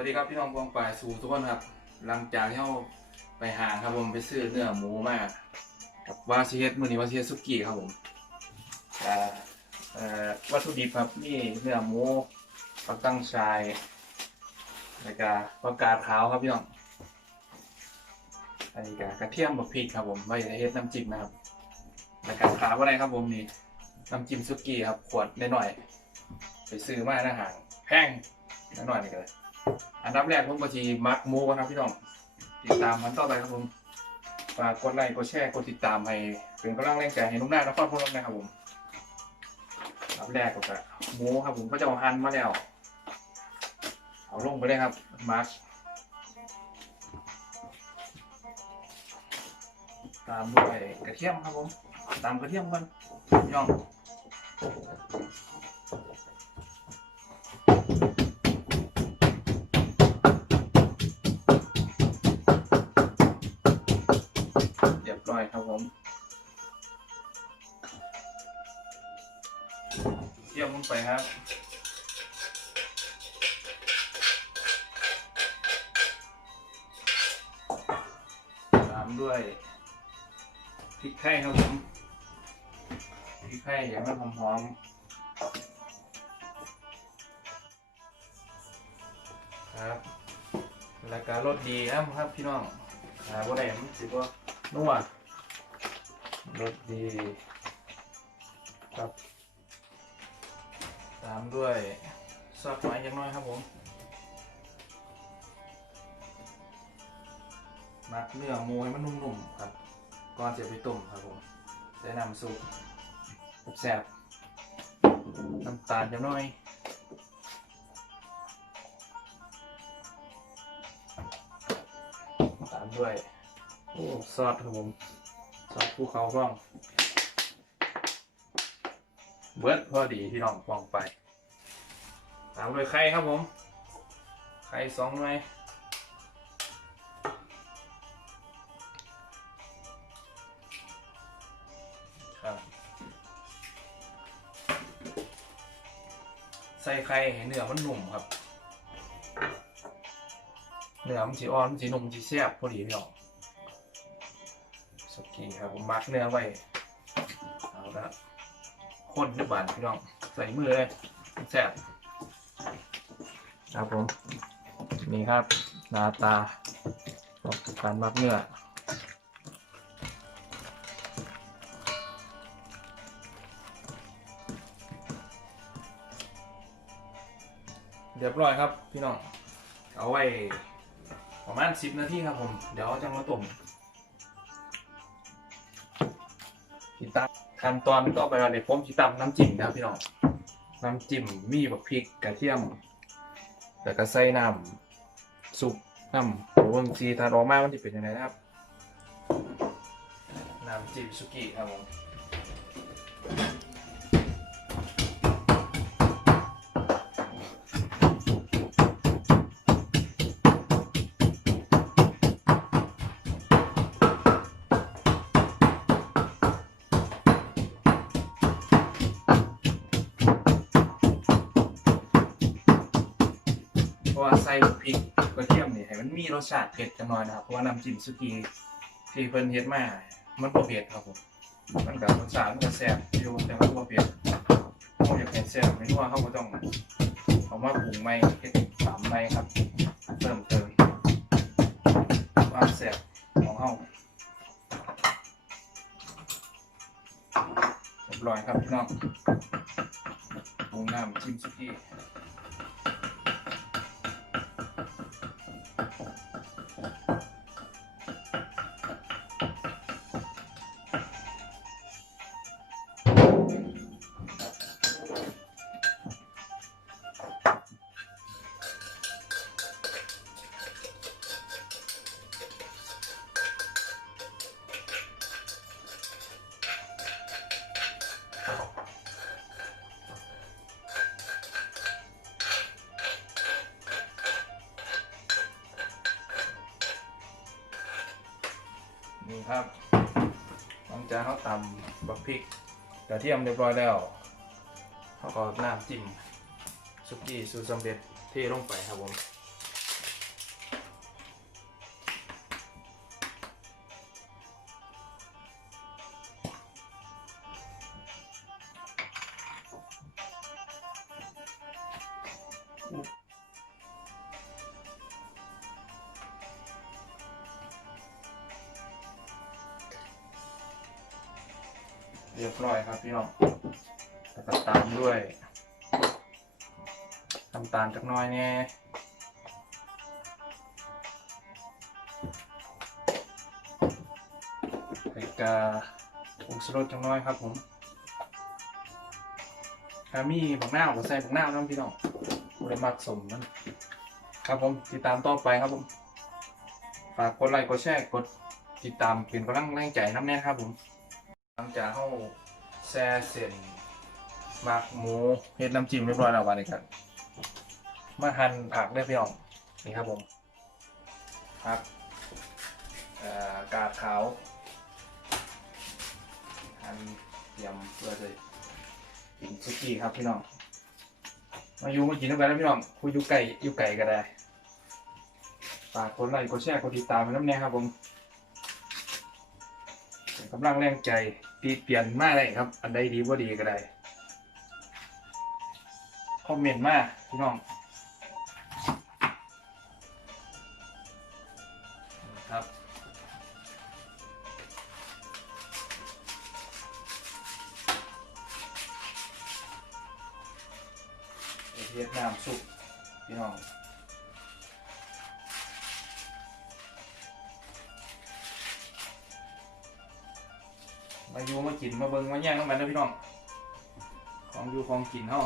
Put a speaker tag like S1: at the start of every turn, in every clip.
S1: วัสดีครับพี่น้องปองปายสู่ทุกคนครับ หลังจากที่เราไปหาครับผมไปซื้อเนื้อหมูมากับวาซิเฮดมือนี้วาซิเฮดสุกี้ครับผมอ่าเอ่อวัตถุดิบครับนี่เนื้อหมูปักตั้งชายแล้วก็ผักกาดขาวครับพี่น้องอันนี้ก็กระเทียมบักพริกครับผมไว้เฮ็ดน้ำจิ้มนะครับแล้วก็ขาว่าอะไรครับผมนี่น้ำจิ้มสุกี้ครับขวดหน่อยๆไปซื้อมาหน้าห่างแพงหน่อยนี่ก็เลย อันดับแรกผมก็จะมักหมูก่อนครับพี่น้องติดตามมันต่อไปครับผมฝากกดไลค์กดแชร์กดติดตามให้เป็นกำลังแรงใจให้นุ่มหน้านครพนมนะครับผมอันดับแรกก็จะหมูครับผมก็จะเอาหั่นมาแล้ว เอาลงไปเลยครับมาร์ชตามด้วยกระเทียมครับผมตามกระเทียมกันพี่อง ไปครับตามด้วยพริกไทยครับผมพริกไทยอย่างนั้นหอมๆครับ แล้วก็รสดีนะครับพี่น้องหาว่ได้มันสิว่านัวรสดีครับ ตามด้วยซอสหวานอย่างน้อยครับผมมักเนื้อหมูให้มันนุ่มๆครับ ก่อนจะไปต้มครับผม ใส่น้ำซุปแซ่บน้ำตาลจะน้อยตามด้วย โอ้ซอสครับผม ซอสภูเขาร่อง เบิร์ดพอดีที่น้องฟองไป ตามด้วยไข่ครับผม ไข่สองหน่วยครับใส่ไข่ให้เนื้อมันนุ่มครับ เนื้อมันสีอ่อนมันสีนุ่มสีแซ่บพอดีพี่น้องสกีครับผมมักเนื้อไว้เอาละ คนทุกบานพี่น้อง ใส่มือเลยแซ่บครับผม นี่ครับหน้าตาของการมักเนื้อเรียบร้อยครับพี่น้อง เอาไว้ประมาณสิบนาทีครับผม เดี๋ยวจะมาต้ม ขั้นตอนก็ไปวันนี้ผมชิตำน้ำจิ้มนะครับพี่น้องน้ำจิ้มมีบักพริกกระเทียมแล้วก็ใส่น้ำซุปน้ำหัวเบิ่งซีทานออกมามันจะเป็นยังไงนะครับน้ำจิ้มสุกี้ครับผม ราะว่าใส่พริกกระเทียมนี่ให้มันมีรสชาติเผ็ดจังหน่อยนะครับ เพราะว่าน้ำจิ้มสุกี้ที่เพิ่นเฮ็ดมา มันบ่เผ็ดครับผม มันกับรสชาติมันก็แซ่บอยู่แต่มันบ่เผ็ดเราอยากให้แซ่บไม่นัวเขาก็ต้องเอามาปรุงใหม่เฮ็ดตามใหม่ครับ เพิ่มเติมความแซ่บของเฮาเรียบร้อยครับพี่น้องปรุงน้ำจิ้มสุกี้ ครับหลังจากเขาตำบักพริกกระเทียมเรียบร้อยแล้วเขาก็น้ำจิ้มสุกี้สูตรสำเร็จเทลงไปครับผม เรียบร้อยครับพี่น้องแล้วก็ตามด้วยน้ำตาลจักน้อยเนี่ยไข่กาผงสรสจักน้อยครับผมถ้ามีบักหน้าวก็ใส่บักหน้าน้ำพี่น้องบริมักสมมันครับผมติดตามต่อไปครับผมฝากกดไลค์กดแชร์กดติดตามเป็นกำลังแรงใจน้ำแน่ครับผม หลังจากเข้าแซ่เส้นหมักหมูเฮ็ดน้ำจิ้มเรียบร้อยแล้ววันนี้ครับมาหั่นผักได้พี่น้องนี่ครับผมผักกาดขาวหั่นเตรียมเพื่อจะกินซุกี้ครับพี่น้องมาอยู่มากินด้วยกันแล้วพี่น้องคุยอยู่ไก่อยู่ไก่ก็ได้ฝากกดไลค์กดแชร์กดติดตามไปน้ำแน่ครับผม กำลังแรงใจตีเปลี่ยนมาได้ครับ อันใดดีว่าดีก็ได้คอมเมนต์มากพี่น้องครับเวียดนามสุกพี่น้อง มาอยู่มากินมาเบิ่งมาแย่งน้ำมันนะพี่น้อง ของอยู่ของกินเฮา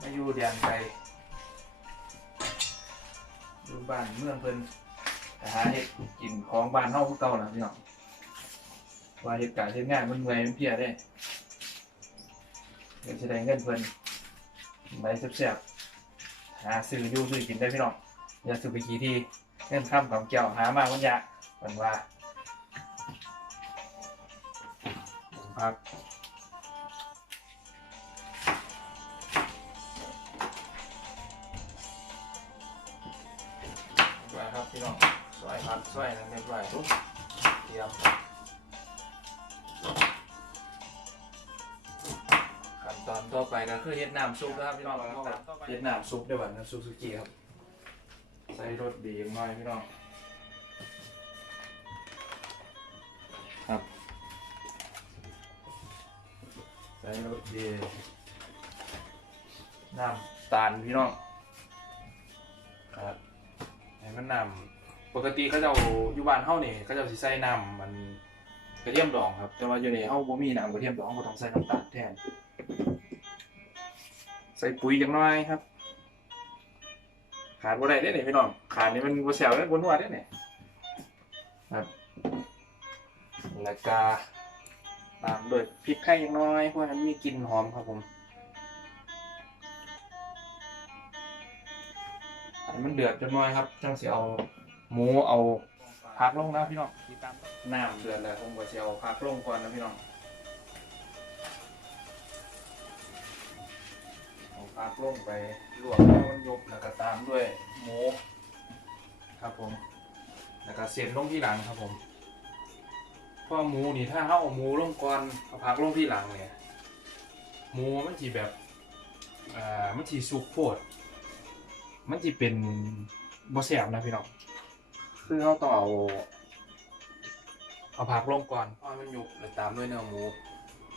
S1: มาอยู่แดนไกลอยู่บ้านเมืองเพิ่นแต่หาเฮ็ดกินของบ้านเฮาคือเก่าล่ะพี่น้องว่าเหตุการณ์เฮ็ดงานมันเมื่อยมันเพลียเด้เดี๋ยวแสดงเงินเพิ่นใบแซ่บๆหาซื้ออยู่ซื้อกินได้พี่น้องอย่าซื้อไปกี่ทีเงินค่ำของเกี่ยวหามามันยากมันว่า ครับไปครับพี่น้องซอยครับซอยแล้วเรียบร้อยทุกเตรียมขั้นตอนต่อไปก็คือเฮ็ดน้ำซุปนะครับพี่น้องเฮ็ดน้ำซุปด้วยวันน้ำซุปสุกี้ครับ ใส่รสดีหน่อยพี่น้อง ใส่รสดีน้ำตาลพี่น้องครับให้มันน้ำปกติเขาจะเอาอยู่บ้านเฮานี่เขาจะสิใส่น้ำมันกระเทียมดองครับ แต่ว่าอยู่ในเฮาบ่มีน้ำกระเทียมดองก็ต้องใส่น้ำตาลแทน ใส่ปุ๋ยจังน้อยครับ ขาดบ่ได้เด้นี่พี่น้องขาดนี่มันบ่แซ่บเด้บ่นัวเด้นี่ครับแล้วก็ ตามด้วยพริกไทยอย่างน้อยเพื่อให้มันมีกลิ่นหอมครับผมให้มันเดือดจนน้อยครับจังสิเอาหมูเอาผักลงนะพี่น้องน้ำเดือดแล้วผมก็สิเอาผักลงก่อนนะพี่น้องเอาผักลงไปลวกให้มันยุบแล้วก็ตามด้วยหมูครับผม แล้วก็เสียนลงที่หลังครับผม เพราะหมูนี่ถ้าเขาเอาหมูลงก่อนเอาผักลงที่หลังเนี่ยหมูมันจีแบบอ่ามันจีสุกโพด มันจีเป็นบ่แซ่บนะพี่น้องคือเขาต้องเอาเอาผักลงก่อนเพราะมันยุบแล้วตามด้วยเนื้อหมู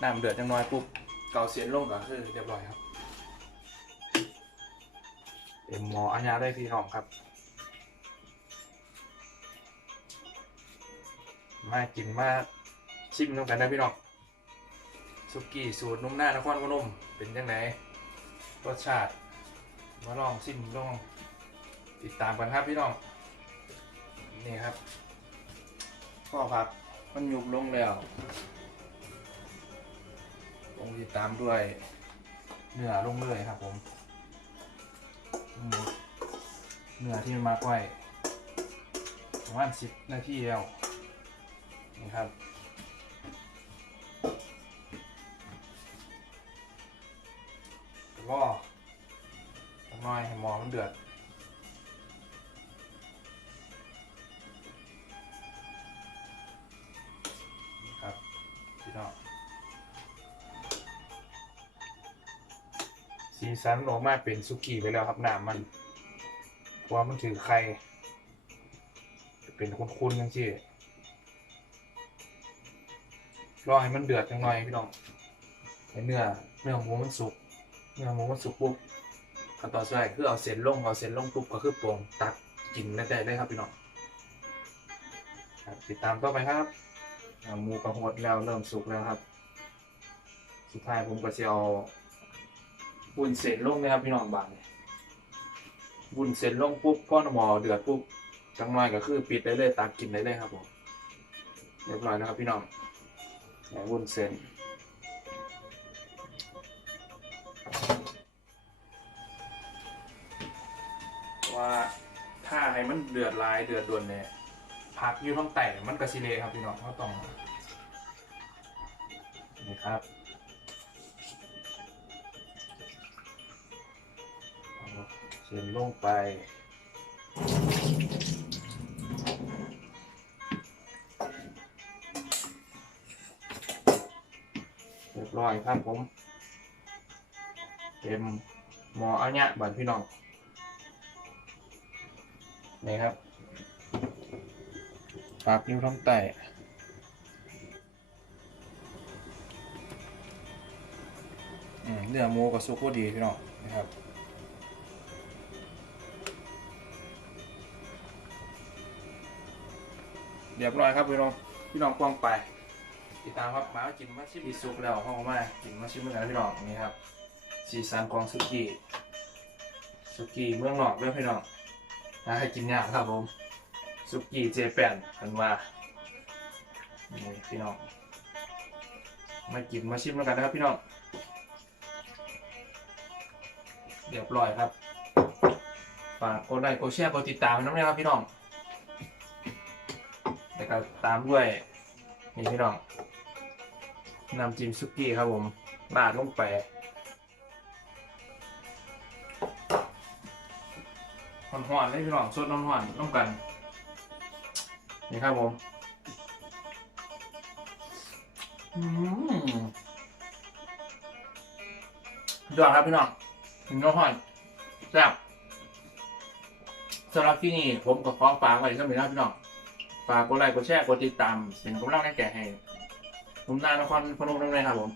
S1: น้ำเดือดจังน้อยปุ๊บเกาเสียนลงก็คือเรียบร้อยครับเต็มหม้ออัญญาได้พี่น้องครับ มากินมาชิมน้ำกันนะพี่น้องสุกี้สูตรนุ่มหน้านครพนมเป็นยังไงรสชาติมาลองชิมลองติดตามกันครับพี่น้องนี่ครับข้อพักมันยุบลงแล้วลงติดตามด้วยเนื้อลงเลยครับผมเนื้อที่มาไว้ประมาณสิบนาทีแล้ว นี่ครับก็สักหน่อยให้หมอมันเดือดครับพี่น้องสีสันออกมาเป็นซุกี้ไปแล้วครับน้ำมันว่ามันถือไข่จะเป็นคุ้นๆยังซี่ รอให้มันเดือดจังหน่อยพี่น้องให้เนื้อเนื้อหมูมันสุกเนื้อหมูมันสุกปุ๊บขั้นตอนสุดท้ายคือเอาเส้นลงเอาเส้นลงปุ๊บก็คือปรงตักกินได้เลยครับพี่น้องครับติดตามต่อไปครับหมูกระหดแล้วเริ่มสุกแล้วครับ สุดท้ายผมก็จะเอาบุญเส้นลงนะครับพี่น้องบางนี่บุญเส้นลงปุ๊บก้อนหมอเดือดปุ๊บจังหน่อยก็คือปิดได้เลยตักกินได้เลยครับผมเรียบร้อยนะครับพี่น้อง ไหนวุ้นเส้นว่าถ้าให้มันเดือดหลายเดือดด่วนเนี่ยพักอยู่ท้องไต่มันกระซิเลครับพี่น้องเขาต้องนี่ครับเอาเส้นลงไป ร้อยครับผม เต็มหมอเอันเนี้ยบันพี่น้องนี่ครับปากนิ้วท้องไตอืมเนื้อหมูกับซุปก็ดีพี่น้องนะครับเรียบร้อยครับพี่น้องพี่น้องกว้างไป ติดตามครับมากินมาชิมมีซุปแล้วห้องมากินมาชิมกันนะพี่น้องนี่ครับสีสันของสุกี้สุกี้เมืองนอกเรื่องพี่น้องนะให้กินยากครับผมสุกี้เจแปนกันมานี่พี่น้องมากินมาชิมกันนะครับพี่น้องเรียบร้อยครับฝากกดไลค์กดแชร์กดติดตามน้ำนะครับพี่น้องแล้วก็ตามด้วยนี่พี่น้อง น้ำจิ้มซุกี้ครับผมราดลงไปหอนๆเลยพี่น้องสดน้ำหอนๆต้องกัน นี่ครับผมอืมยอดครับพี่น้องถึงน้ำหอนแซ่บสำหรับที่นี่ผมกับฟ้อฝากไว้สำหรับพี่น้องฝากกดไลค์กดแชร์กดติดตามเป็นกำลังใจให้ ผมนายนครพนมนั่นเลยครับผม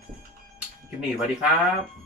S1: คลิปนี้สวัสดีครับ